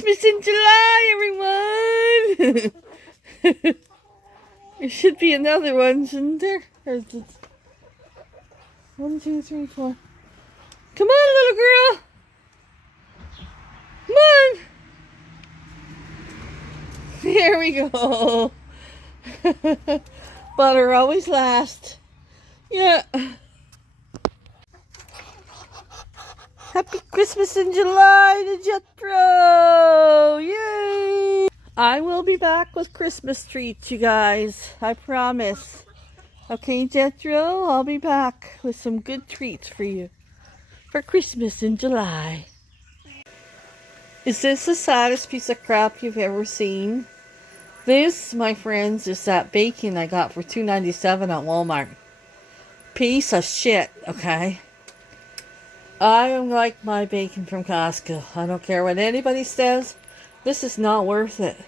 Christmas in July, everyone! There should be another one, shouldn't there? There's 1, 2, 3, 4. Come on, little girl! Come on! There we go. Butter always lasts. Yeah. Happy Christmas in July to Jethro! Yay! I will be back with Christmas treats, you guys. I promise. Okay, Jethro, I'll be back with some good treats for you for Christmas in July. Is this the saddest piece of crap you've ever seen? This, my friends, is that bacon I got for $2.97 at Walmart. Piece of shit, okay? I don't like my bacon from Costco. I don't care what anybody says. This is not worth it.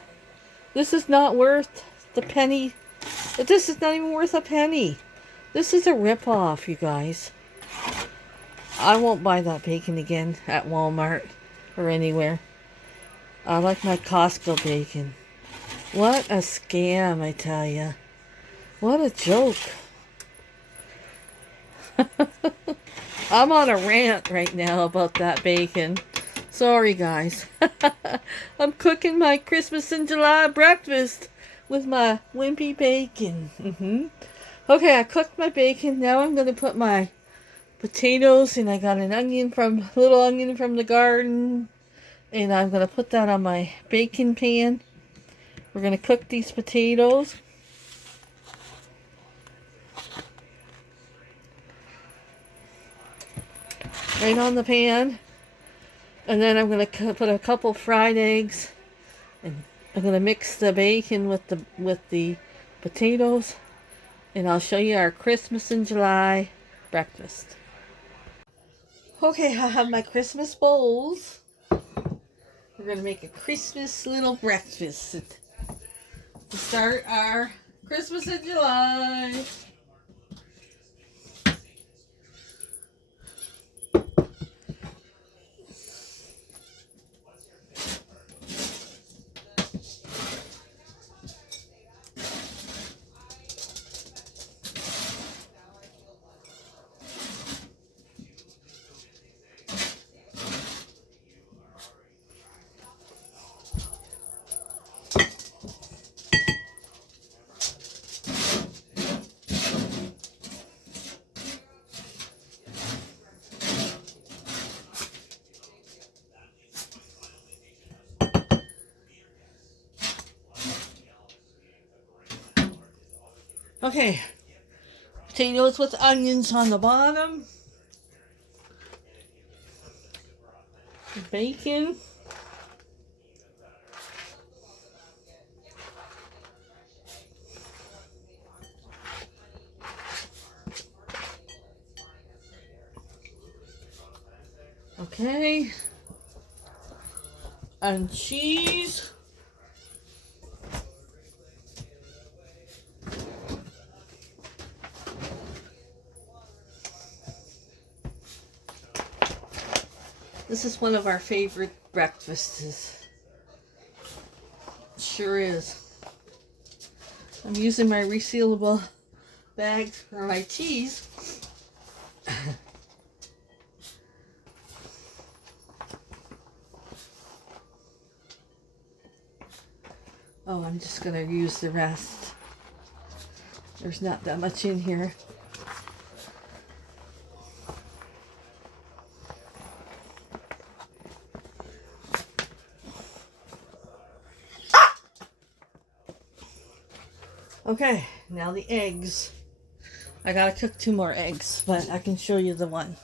This is not worth the penny. This is not even worth a penny. This is a ripoff, you guys. I won't buy that bacon again at Walmart or anywhere. I like my Costco bacon. What a scam, I tell ya. What a joke. I'm on a rant right now about that bacon. Sorry, guys. I'm cooking my Christmas in July breakfast with my wimpy bacon. Okay, I cooked my bacon. Now I'm going to put my potatoes, and I got an little onion from the garden, and I'm going to put that on my bacon pan. We're going to cook these potatoes. Right on the pan. And then I'm going to put a couple fried eggs, and I'm going to mix the bacon with the potatoes, and I'll show you our Christmas in July breakfast. Okay, I have my Christmas bowls. We're going to make a Christmas little breakfast to start our Christmas in July. Okay, potatoes with onions on the bottom, bacon, okay, and cheese. This is one of our favorite breakfasts. It sure is. I'm using my resealable bags for my cheese. Oh, I'm just going to use the rest. There's not that much in here. Okay, now the eggs. I gotta cook 2 more eggs, but I can show you the one.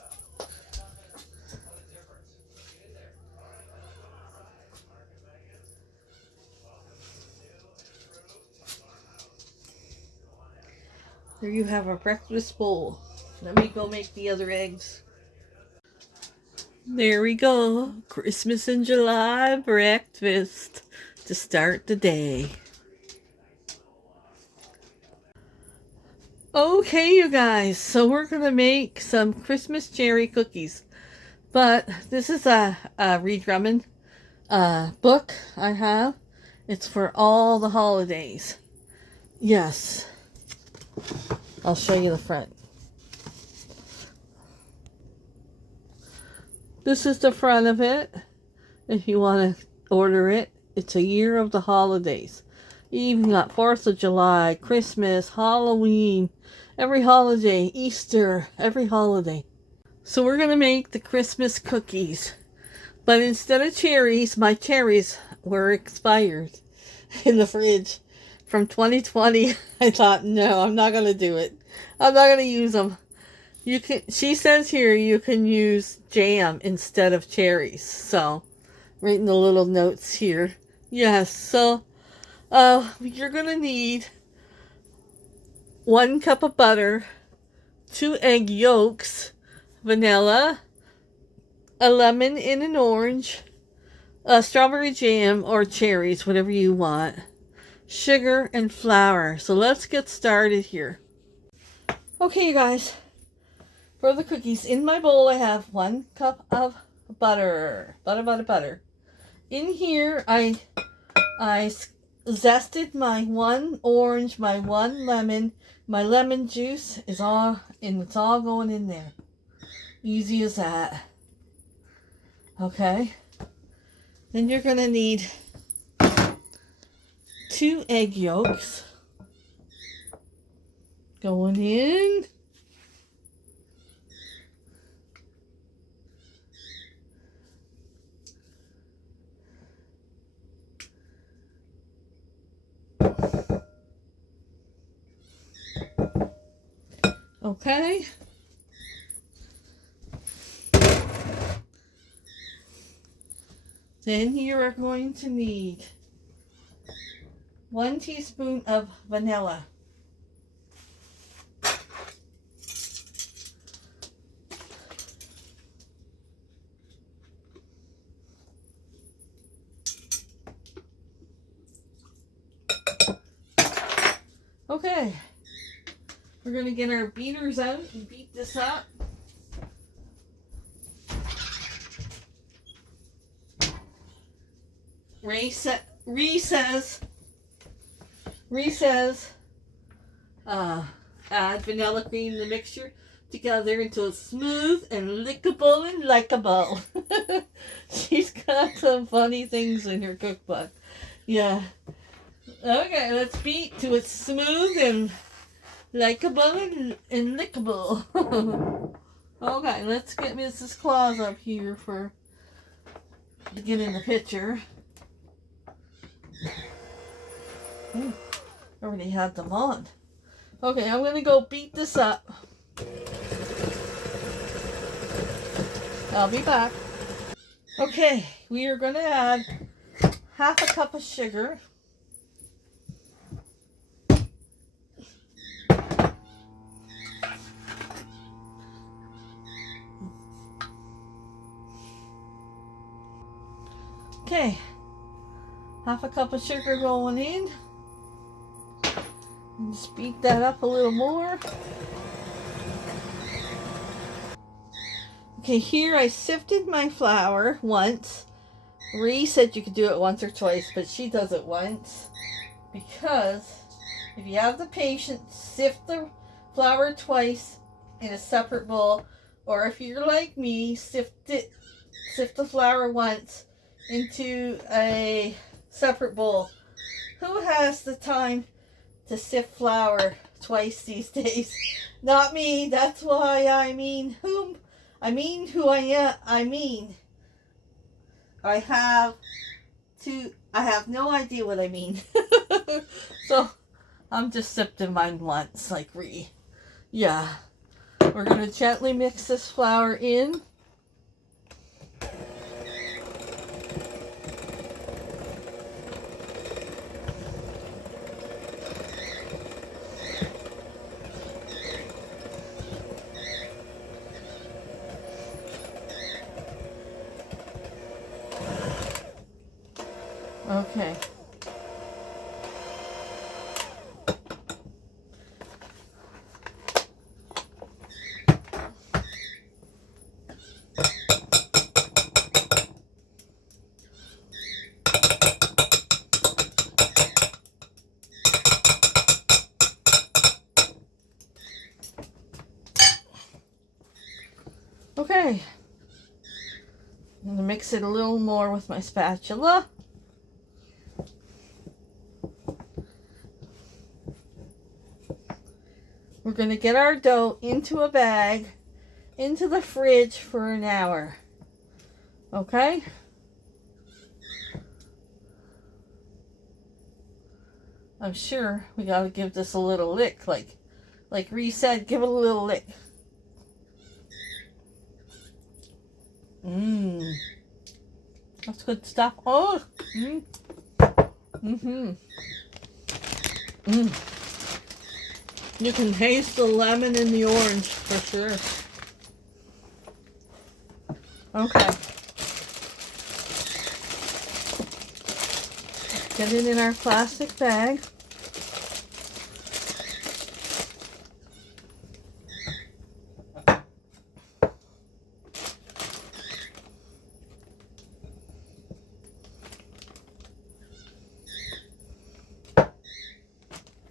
There you have a breakfast bowl. Let me go make the other eggs. There we go. Christmas in July breakfast to start the day. Okay, you guys, so we're going to make some Christmas cherry cookies. But this is a Reed Drummond book I have. It's for all the holidays. Yes. I'll show you the front. This is the front of it. If you want to order it, it's a year of the holidays. You even got 4th of July, Christmas, Halloween, every holiday, Easter, every holiday. So we're going to make the Christmas cookies. But instead of cherries, my cherries were expired in the fridge from 2020. I thought, no, I'm not going to do it. I'm not going to use them. You can. She says here you can use jam instead of cherries. So, writing the little notes here. Yes, so you're going to need 1 cup of butter, 2 egg yolks, vanilla, a lemon and an orange, strawberry jam or cherries, whatever you want, sugar and flour. So let's get started here. Okay, you guys, for the cookies, in my bowl I have 1 cup of butter. Butter. In here I zested my 1 orange, my 1 lemon. My lemon juice is all, and it's all going in there. Easy as that. Okay. Then you're going to need 2 egg yolks going in. Okay. Then you are going to need 1 teaspoon of vanilla. Okay. We're going to get our beaters out and beat this up. Ree says, add vanilla cream in the mixture together until it's smooth and lickable and likable. She's got some funny things in her cookbook. Yeah. Okay, let's beat till it's smooth and likable and lickable. Okay, let's get Mrs. Claus up here to get in the picture. I already had them on. Okay, I'm going to go beat this up. I'll be back. Okay, we are going to add 1/2 cup of sugar. Okay, 1/2 cup of sugar going in. And just beat that up a little more. Okay, here I sifted my flour once. Ree said you could do it once or twice, but she does it once. Because if you have the patience, sift the flour twice in a separate bowl. Or if you're like me, sift the flour once into a separate bowl. Who has the time to sift flour twice these days? Not me. That's why I mean who I have no idea what I mean. So I'm just sifting mine once like Ree. Yeah. We're going to gently mix this flour in. Okay. I'm gonna mix it a little more with my spatula. We're gonna get our dough into a bag, into the fridge for an hour. Okay? I'm sure we gotta give this a little lick, like Ree said, give it a little lick. That's good stuff. Oh, You can taste the lemon and the orange for sure. Okay. Get it in our plastic bag.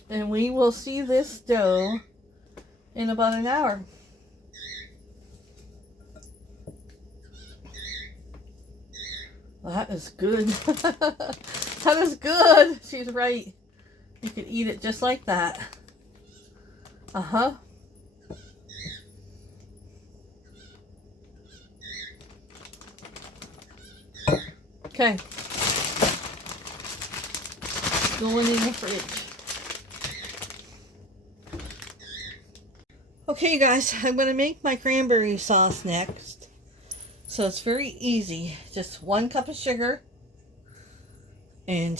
And we will see this dough in about an hour. That is good. That is good. She's right. You could eat it just like that. Uh-huh. Okay. Going in the fridge. Okay, you guys, I'm going to make my cranberry sauce next. So it's very easy. Just 1 cup of sugar and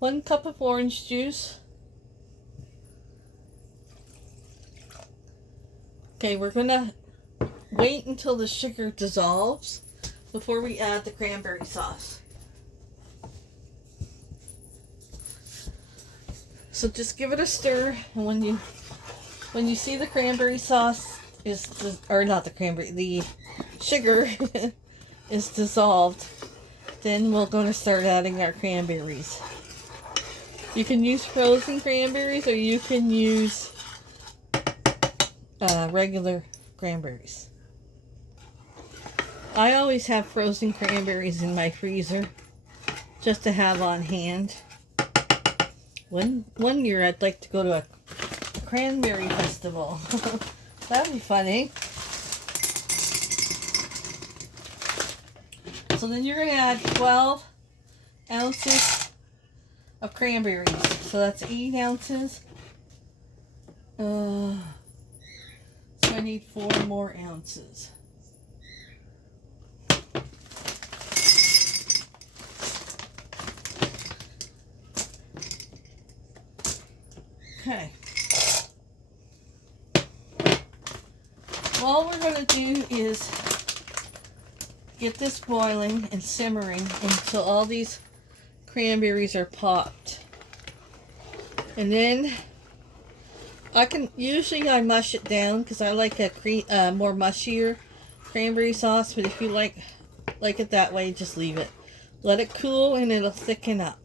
1 cup of orange juice. Okay, we're going to wait until the sugar dissolves before we add the cranberry sauce. So just give it a stir, and when you see the cranberry sauce the sugar is dissolved, then we're going to start adding our cranberries. You can use frozen cranberries or you can use regular cranberries. I always have frozen cranberries in my freezer just to have on hand. One year I'd like to go to a cranberry festival. That'd be funny. So then you're going to add 12 ounces of cranberries. So that's 8 ounces. So I need 4 more ounces. Okay. All we're going to do is get this boiling and simmering until all these cranberries are popped. And then I mush it down because I like a more mushier cranberry sauce, but if you like it that way, just leave it. Let it cool and it'll thicken up.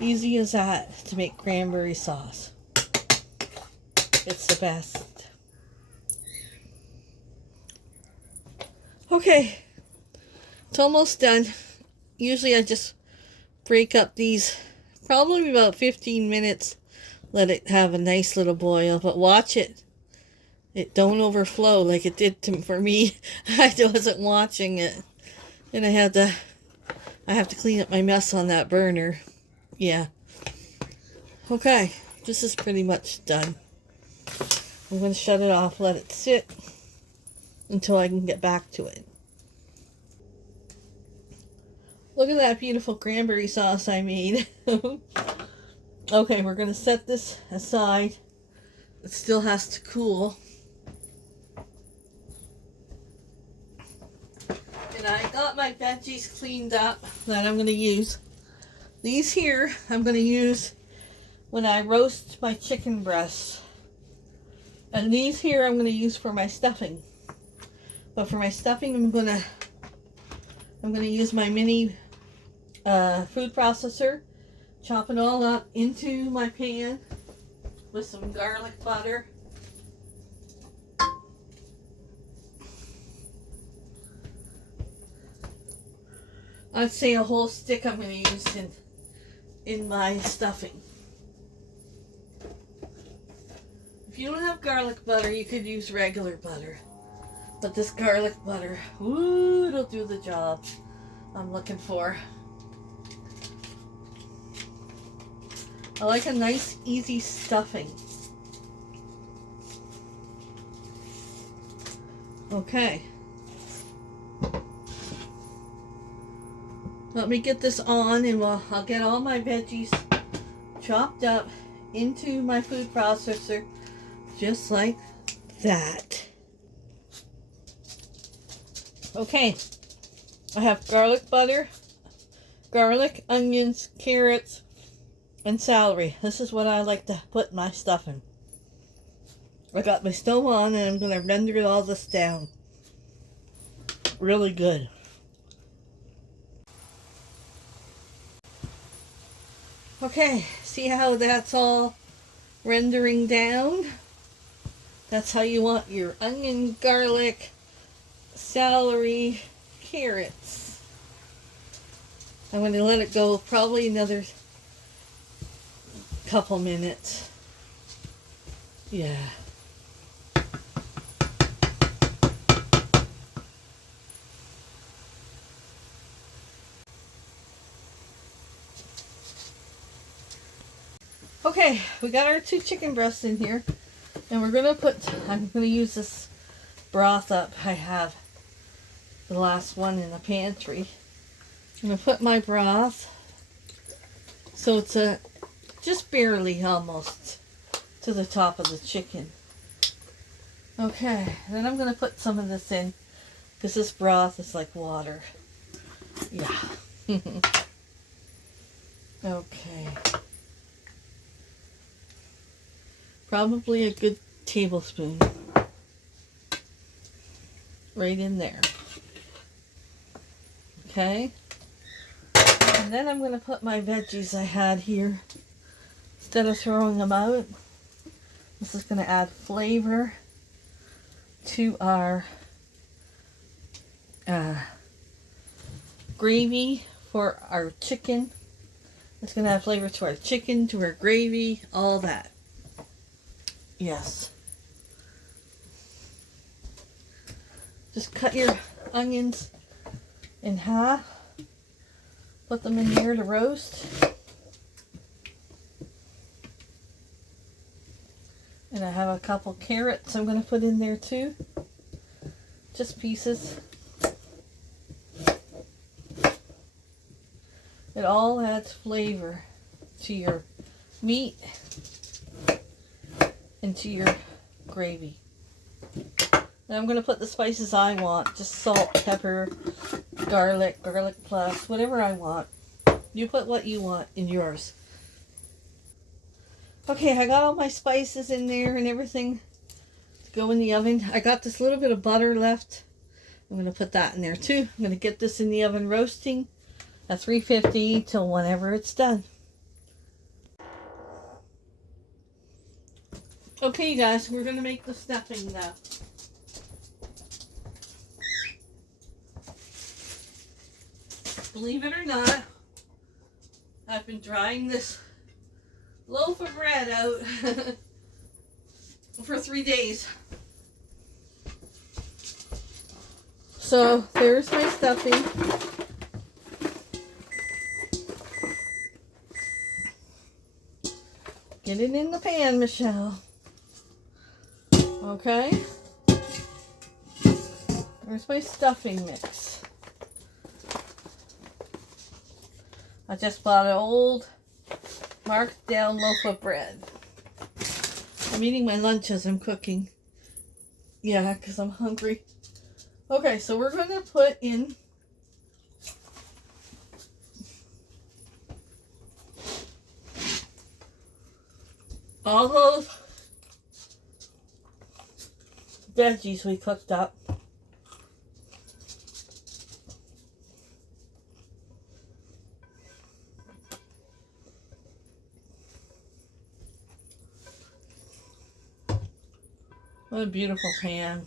Easy as that to make cranberry sauce. It's the best. Okay, it's almost done. Usually I just break up these probably about 15 minutes. Let it have a nice little boil, but watch it. It don't overflow like it did for me. I wasn't watching it. And I have to clean up my mess on that burner. Yeah. Okay, this is pretty much done. I'm going to shut it off, let it sit until I can get back to it. Look at that beautiful cranberry sauce I made. Okay, we're going to set this aside. It still has to cool. And I got my veggies cleaned up that I'm going to use. These here I'm going to use when I roast my chicken breasts. And these here I'm going to use for my stuffing. But for my stuffing I'm going to use my mini food processor. Chop it all up into my pan with some garlic butter. I'd say a whole stick I'm going to use in my stuffing. If you don't have garlic butter, you could use regular butter. But this garlic butter, ooh, it'll do the job I'm looking for. I like a nice, easy stuffing. Okay. Let me get this on and I'll get all my veggies chopped up into my food processor just like that. Okay. I have garlic butter, garlic, onions, carrots, and celery. This is what I like to put my stuff in. I got my stove on and I'm going to render all this down. Really good. Okay, see how that's all rendering down? That's how you want your onion, garlic, celery, carrots. I'm going to let it go probably another couple minutes. Yeah. Okay, we got our 2 chicken breasts in here, and I'm going to use this broth up. I have the last one in the pantry. I'm going to put my broth, so it's just barely almost to the top of the chicken. Okay, then I'm going to put some of this in, because this broth is like water. Yeah. Okay. Probably a good tablespoon right in there. Okay. And then I'm going to put my veggies I had here. Instead of throwing them out, this is going to add flavor to our gravy for our chicken. It's going to add flavor to our chicken, to our gravy, all that. Yes. Just cut your onions in half. Put them in here to roast. And I have a couple carrots I'm going to put in there too. Just pieces. It all adds flavor to your meat and to your gravy. Now I'm going to put the spices I want. Just salt, pepper, garlic plus, whatever I want. You put what you want in yours. Okay, I got all my spices in there and everything to go in the oven. I got this little bit of butter left. I'm going to put that in there too. I'm going to get this in the oven roasting at 350 till whenever it's done. Okay, you guys, we're going to make the stuffing now. Believe it or not, I've been drying this loaf of bread out for 3 days. So there's my stuffing. Get it in the pan, Michelle. Okay. There's my stuffing mix. I just bought an old marked down loaf of bread. I'm eating my lunch as I'm cooking. Yeah, because I'm hungry. Okay, so we're going to put in all those veggies we cooked up. What a beautiful pan.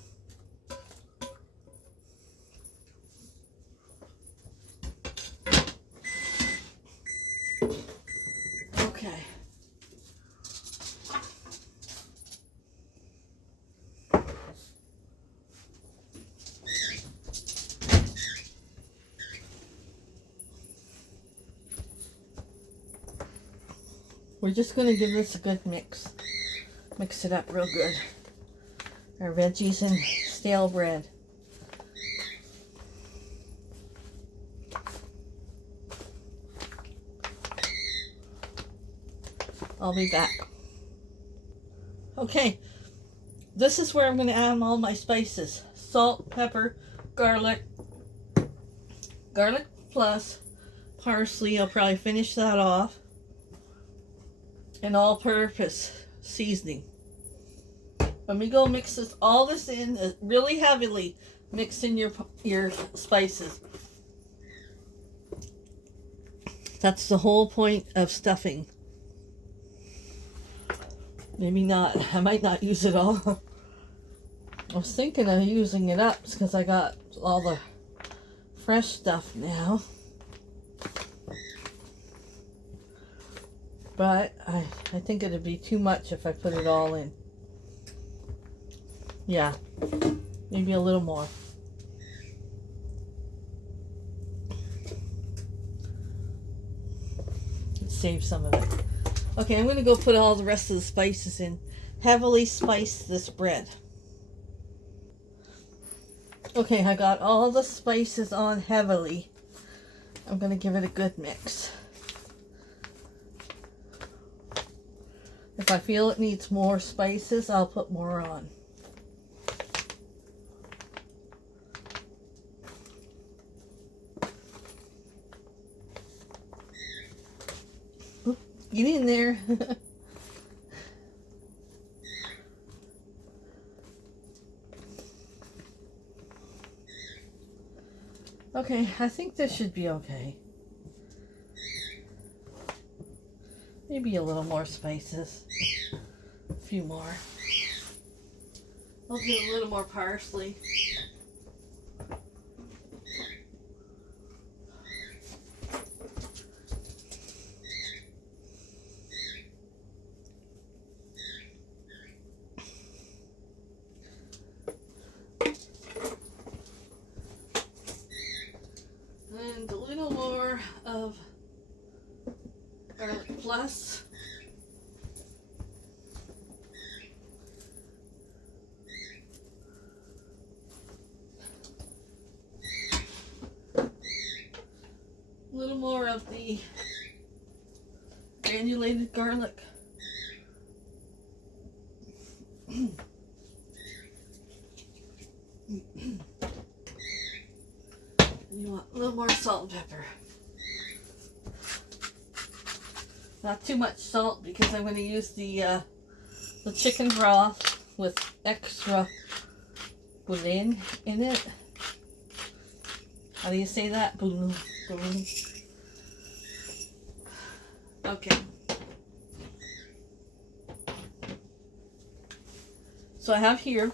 We're just going to give this a good mix. Mix it up real good. Our veggies and stale bread. I'll be back. Okay, this is where I'm going to add all my spices. Salt, pepper, garlic plus parsley. I'll probably finish that off. And all-purpose seasoning. When we go mix all this in really heavily, mix in your spices. That's the whole point of stuffing. Maybe not. I might not use it all. I was thinking of using it up because I got all the fresh stuff now. But I think it'd be too much if I put it all in. Yeah, maybe a little more. Let's save some of it. Okay, I'm going to go put all the rest of the spices in. Heavily spice this bread. Okay, I got all the spices on heavily. I'm going to give it a good mix. If I feel it needs more spices, I'll put more on. Oop, get in there. Okay, I think this should be okay. Maybe a little more spices. A few more. I'll do a little more parsley. And a little more of garlic plus. A little more of the granulated garlic. You want a little more salt and pepper. Not too much salt because I'm going to use the chicken broth with extra bouillon in it. How do you say that? Bouillon. Okay. So I have here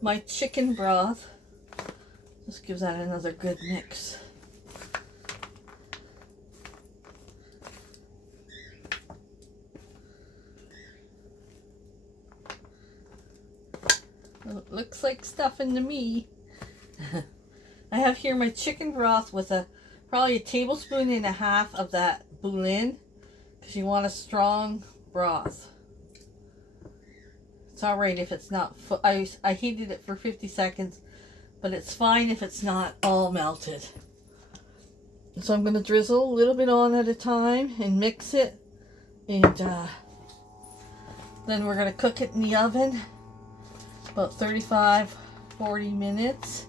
my chicken broth. Just gives that another good mix. Well, it looks like stuffing to me. I have here my chicken broth with probably a tablespoon and a half of that bouillon because you want a strong broth. It's alright if it's not, I heated it for 50 seconds, but it's fine if it's not all melted. So I'm going to drizzle a little bit on at a time and mix it, and then we're going to cook it in the oven about 35-40 minutes,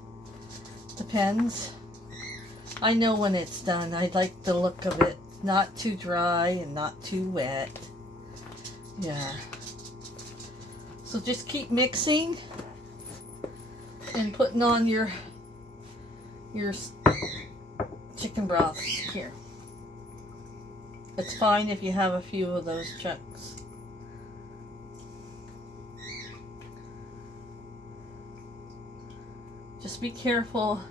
depends. I know when it's done. I like the look of it, not too dry and not too wet. Yeah. So just keep mixing and putting on your chicken broth here. It's fine if you have a few of those chunks. Just be careful.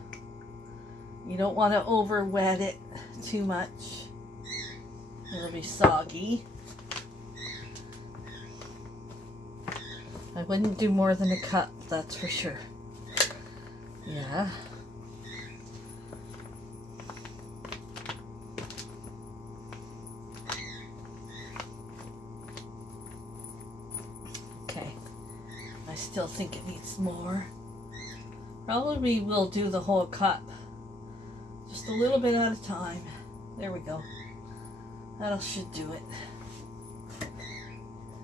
You don't want to over wet it too much. It'll be soggy. I wouldn't do more than a cup, that's for sure. Yeah. I still think it needs more. Probably will do the whole cup. Just a little bit at a time. There we go. That should do it.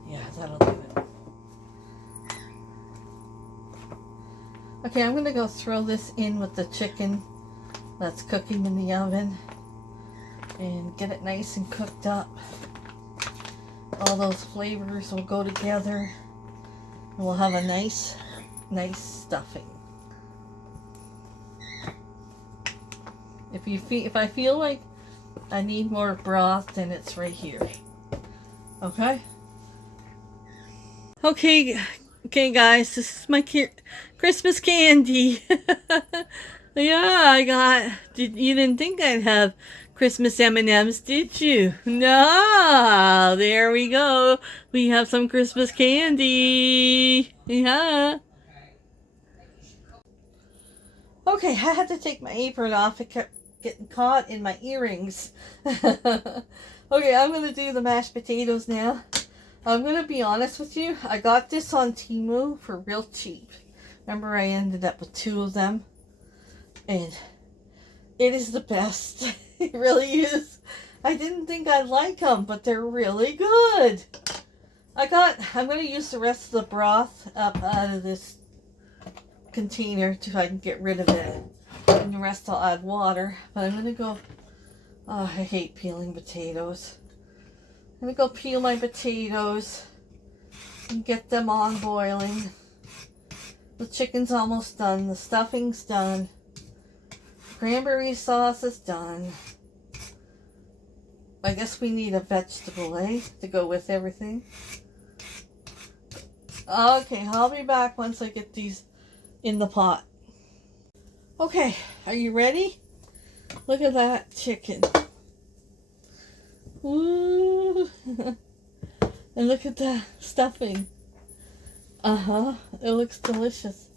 Yeah, that'll do it. Okay, I'm going to go throw this in with the chicken that's cooking in the oven and get it nice and cooked up. All those flavors will go together and we'll have a nice stuffing. If I feel like I need more broth, then it's right here. Okay? Okay guys, this is my Christmas candy. Yeah, you didn't think I'd have Christmas M&Ms, did you? No, there we go. We have some Christmas candy. Yeah. Okay, I had to take my apron off. It kept getting caught in my earrings. Okay, I'm going to do the mashed potatoes now. I'm going to be honest with you. I got this on Temu for real cheap. Remember, I ended up with 2 of them. And it is the best. It really is. I didn't think I'd like them, but they're really good. I'm going to use the rest of the broth up out of this container so I can get rid of it. And the rest I'll add water. But I'm going to go... Oh, I hate peeling potatoes. I'm going to go peel my potatoes and get them on boiling. The chicken's almost done. The stuffing's done. Cranberry sauce is done. I guess we need a vegetable, to go with everything. Okay, I'll be back once I get these in the pot. Okay, are you ready? Look at that chicken. Ooh. And look at the stuffing. It looks delicious.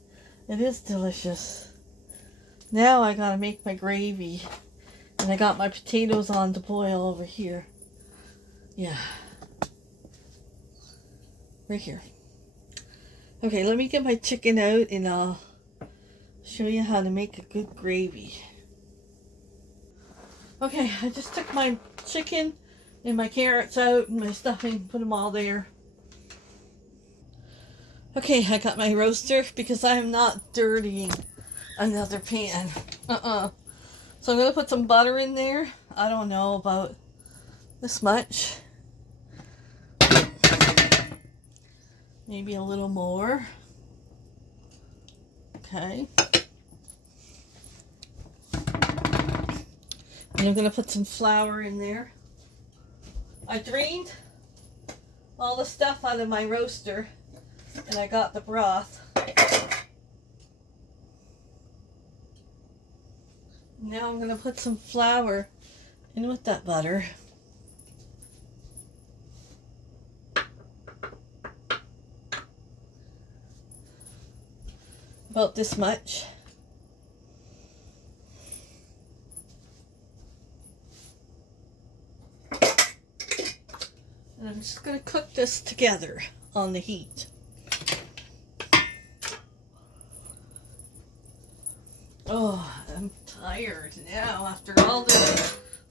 It is delicious. Now I gotta make my gravy. And I got my potatoes on to boil over here. Yeah. Right here. Okay, let me get my chicken out and I'll show you how to make a good gravy. Okay, I just took my chicken and my carrots out and my stuffing, put them all there. Okay, I got my roaster because I am not dirtying another pan. So I'm going to put some butter in there. I don't know, about this much. Maybe a little more. Okay. And I'm going to put some flour in there. I drained all the stuff out of my roaster and I got the broth. Now I'm going to put some flour in with that butter. About this much. And I'm just going to cook this together on the heat. Oh, I'm tired now after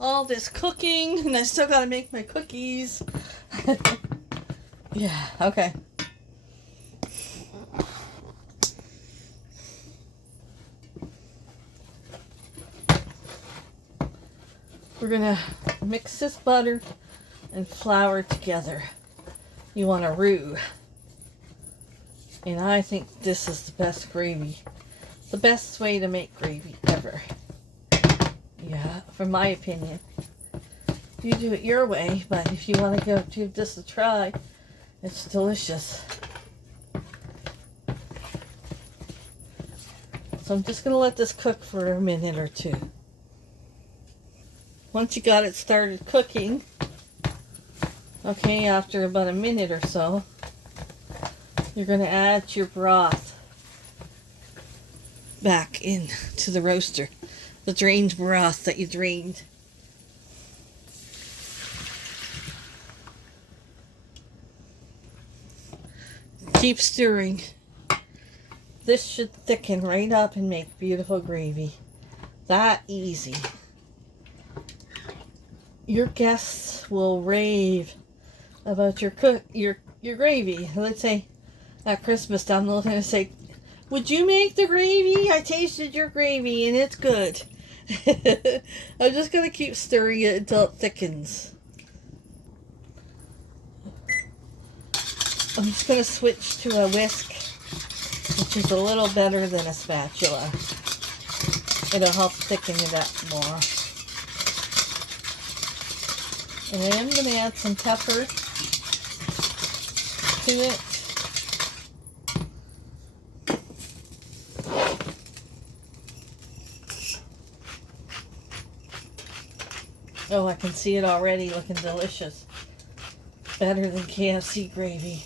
all this cooking, and I still gotta make my cookies. Yeah, okay. We're gonna mix this butter and flour together. You want a roux. And I think this is the best gravy. The best way to make gravy ever. Yeah, from my opinion. You do it your way, but if you want to go give this a try, it's delicious. So I'm just going to let this cook for a minute or two. Once you got it started cooking, okay, after about a minute or so, you're going to add your broth back into the roaster. The drained broth that you drained. Keep stirring. This should thicken right up and make beautiful gravy. That easy. Your guests will rave about your gravy. Let's say at Christmas time, they'll kind of say, "Would you make the gravy? I tasted your gravy and it's good." I'm just gonna keep stirring it until it thickens. I'm just gonna switch to a whisk, which is a little better than a spatula. It'll help thicken it up more. And I am going to add some pepper to it. Oh, I can see it already looking delicious. Better than KFC gravy.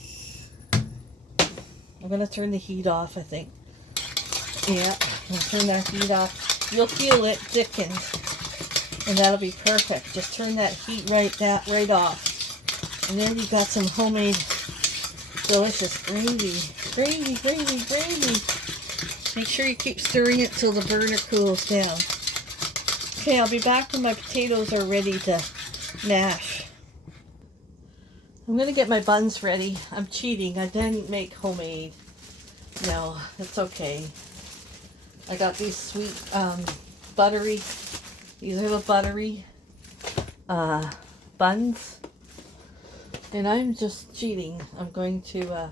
I'm going to turn the heat off, I think. Yeah, I'm going to turn that heat off. You'll feel it thicken. And that'll be perfect. Just turn that heat right off. And then you got some homemade delicious gravy. Gravy, gravy, gravy. Make sure you keep stirring it till the burner cools down. Okay, I'll be back when my potatoes are ready to mash. I'm going to get my buns ready. I'm cheating. I didn't make homemade. No, it's okay. I got these sweet, buttery. These are the buttery buns. And I'm just cheating. I'm going to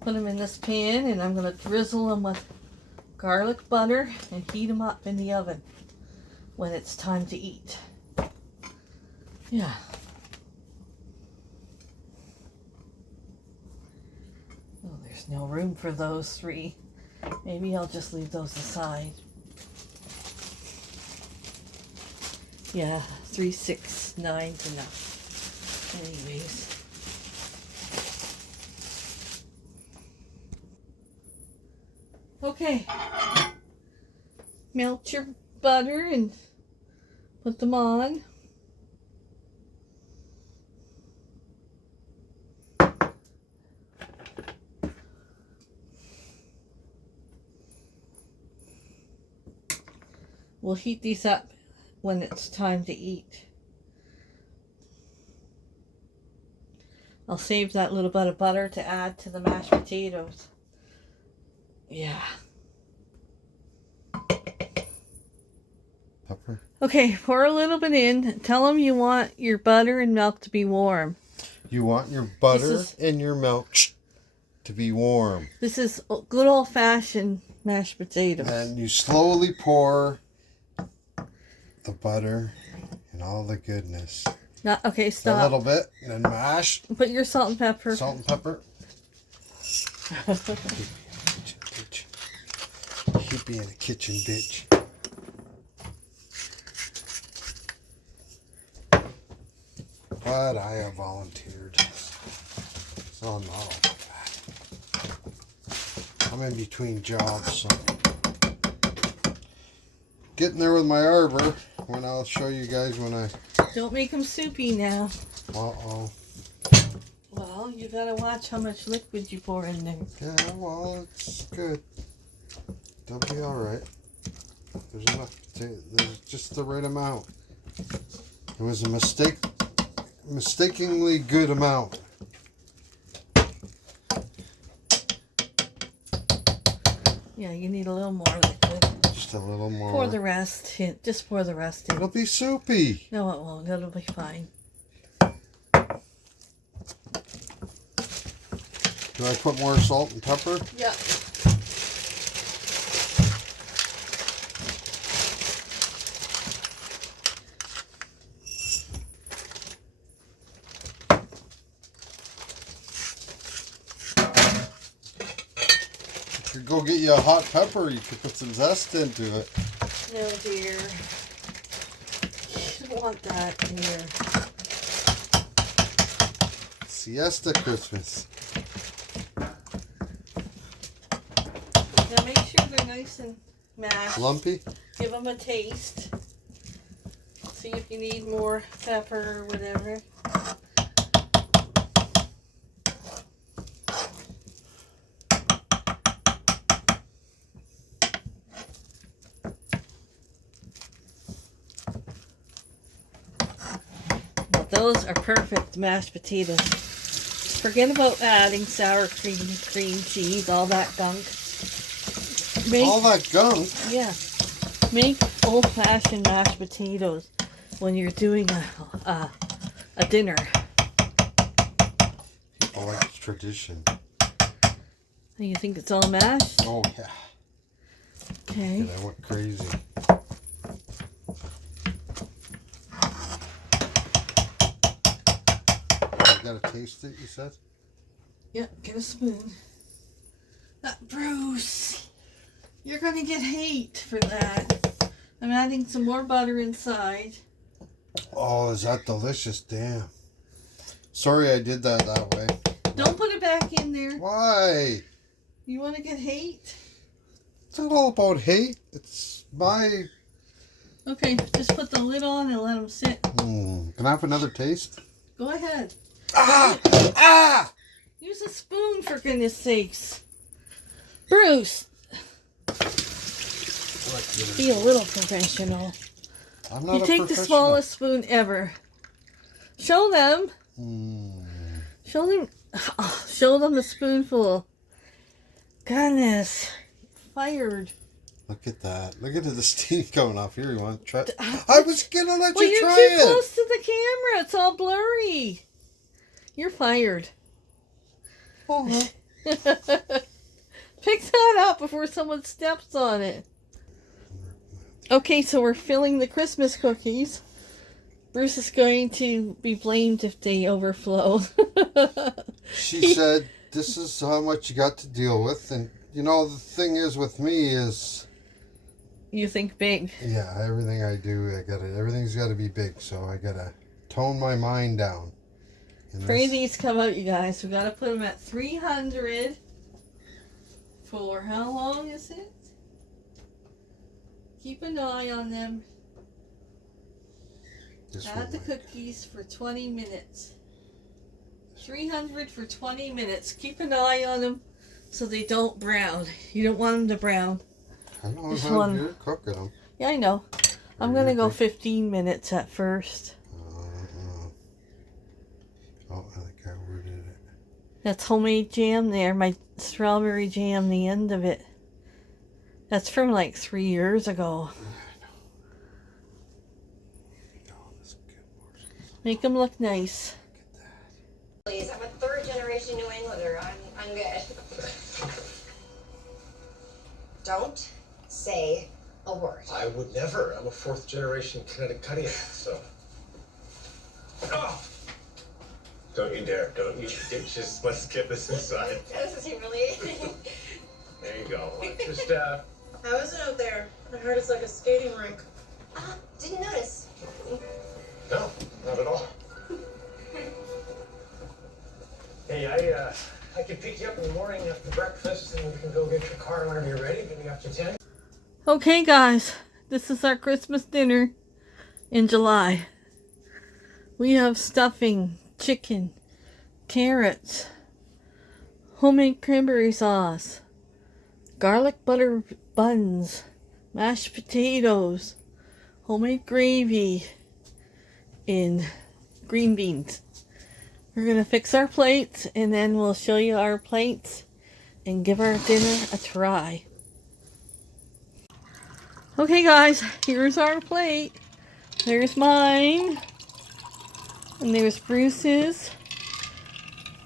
put them in this pan and I'm going to drizzle them with garlic butter and heat them up in the oven when it's time to eat. Yeah. Oh, there's no room for those three. Maybe I'll just leave those aside. Yeah, 3, 6, 9's enough. Anyways. Okay. Melt your butter and put them on. We'll heat these up when it's time to eat. I'll save that little bit of butter to add to the mashed potatoes. Yeah. Pepper. Okay, pour a little bit in. Tell them you want your butter and milk to be warm. You want your butter and your milk to be warm. This is good old-fashioned mashed potatoes. And you slowly pour the butter and all the goodness. Not okay. Stop. A little bit, and then mash. Put your salt and pepper. Salt and pepper. Keep being a kitchen bitch. But I have volunteered, so I'm not all bad. I'm in between jobs, so getting there with my arbor. When I'll show you guys when I. Don't make them soupy now. Uh-oh. Well, you gotta watch how much liquid you pour in there. Yeah, well, it's good. They'll be all right. There's enough. There's just the right amount. It was a mistakenly good amount. Yeah, you need a little more liquid. Just a little more. Pour the rest in. Just pour the rest in. It'll be soupy. No, it won't. It'll be fine. Do I put more salt and pepper? Yeah. You could go get you a hot pepper. You could put some zest into it. No, dear. You don't want that here. Siesta Christmas. Now make sure they're nice and mashed. Lumpy? Give them a taste. See if you need more pepper or whatever. Those are perfect mashed potatoes. Forget about adding sour cream, cream cheese, all that gunk. All that gunk? Yeah. Make old-fashioned mashed potatoes when you're doing a dinner. People like it's tradition. You think it's all mashed? Oh, yeah. Okay. Yeah, I went crazy. You gotta taste it, you said? Yeah, get a spoon. Bruce, you're gonna get hate for that. I'm adding some more butter inside. Oh, is that delicious? Damn. Sorry I did that way. Don't put it back in there. Why? You want to get hate? It's not all about hate. It's my... Okay, just put the lid on and let them sit. Can I have another taste? Go ahead. Ah! Ah! Use a spoon, for goodness sakes. Bruce, be a little professional. I'm not You a take the professional. smallest spoon ever. Show them. Show them. Show them the spoonful. Goodness, fired. Look at that. Look at the steam coming off here. You want to try? I was gonna let Well, you you're try too it. close to the camera. It's all blurry. You're fired. Oh, Pick that up before someone steps on it. Okay, so we're filling the Christmas cookies. Bruce is going to be blamed if they overflow. she said, "This is how much you got to deal with," and you know the thing is with me is, You think big. yeah, everything I do, everything's got to be big, so I gotta tone my mind down. Pray these come out, you guys. We gotta put them at 300 for how long is it? Keep an eye on them. Add the cookies for 20 minutes. 300 for 20 minutes. Keep an eye on them so they don't brown. You don't want them to brown. I know This how one. you're cooking them. Yeah, I know. I'm gonna go 15 minutes at first. Oh, I think I ordered it. That's homemade jam there. My strawberry jam, the end of it. That's from like 3 years ago. Make them look nice. Please, I'm a third generation New Englander. I'm good. Don't say a word. I would never. I'm a fourth generation Connecticut, so. Oh! Don't you dare. Don't you just let's get this inside. This is humiliating. There you go. Just How is it out there? I heard it's like a skating rink. Didn't notice. no, not at all. Hey, I can pick you up in the morning after breakfast and we can go get your car whenever you're ready, maybe after 10. Okay, guys. This is our Christmas dinner in July. We have stuffing, chicken, carrots, homemade cranberry sauce, garlic butter buns, mashed potatoes, homemade gravy, and green beans. We're going to fix our plates and then we'll show you our plates and give our dinner a try. Okay guys, here's our plate. There's mine. And there's Bruce's.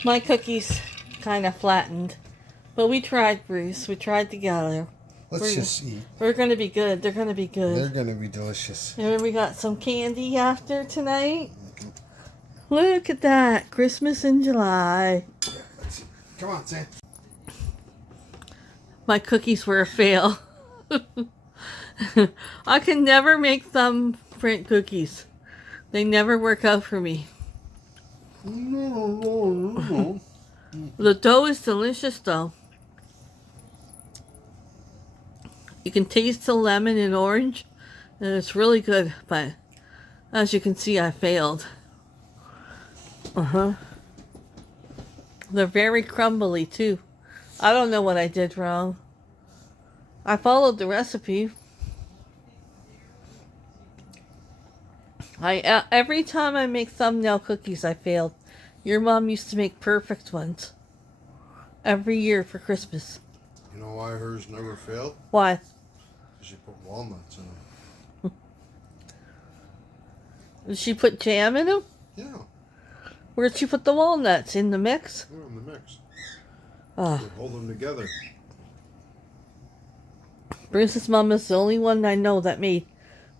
My cookies kind of flattened. But we tried, Bruce. We tried together. Let's just eat. We're going to be good. They're going to be good. They're going to be delicious. And we got some candy after tonight. Look at that. Christmas in July. Yeah, let's see. Come on, Sam. My cookies were a fail. I can never make thumbprint cookies. They never work out for me. No. The dough is delicious though. You can taste the lemon and orange, and it's really good, but as you can see, I failed. They're very crumbly too. I don't know what I did wrong. I followed the recipe. Every time I make thumbnail cookies, I failed. Your mom used to make perfect ones every year for Christmas. You know why hers never failed? Why? Because she put walnuts in them. Did she put jam in them? Yeah, Where'd she put the walnuts? In the mix? they're in the mix. Oh, They hold them together. Bruce's mom is the only one I know that made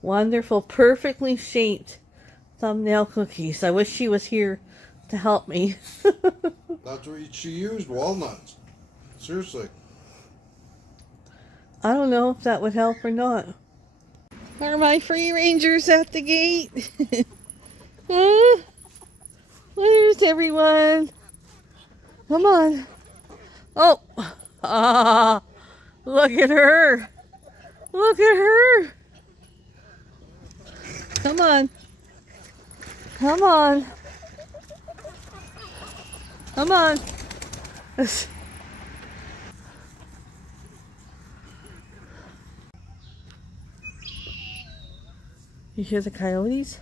wonderful, perfectly shaped thumbnail cookies. I wish she was here to help me. That's what she used, walnuts. Seriously. I don't know if that would help or not. Are my free rangers at the gate? Huh? Where's everyone? Come on. Oh. Ah. Look at her. Look at her. Come on. Come on. Come on. You hear the coyotes?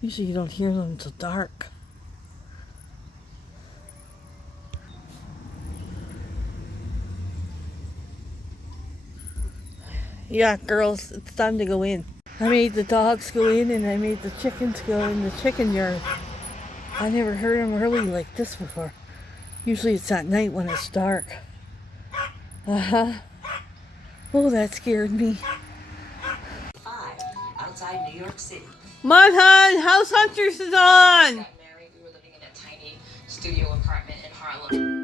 Usually you don't hear them until dark. Yeah, girls, it's time to go in. I made the dogs go in and I made the chickens go in the chicken yard. I never heard them early like this before. Usually it's at night when it's dark. Uh-huh. Oh, that scared me. 5 outside New York City. Mud Hunt, House Hunters is on! Got married. We were living in a tiny studio apartment in Harlem.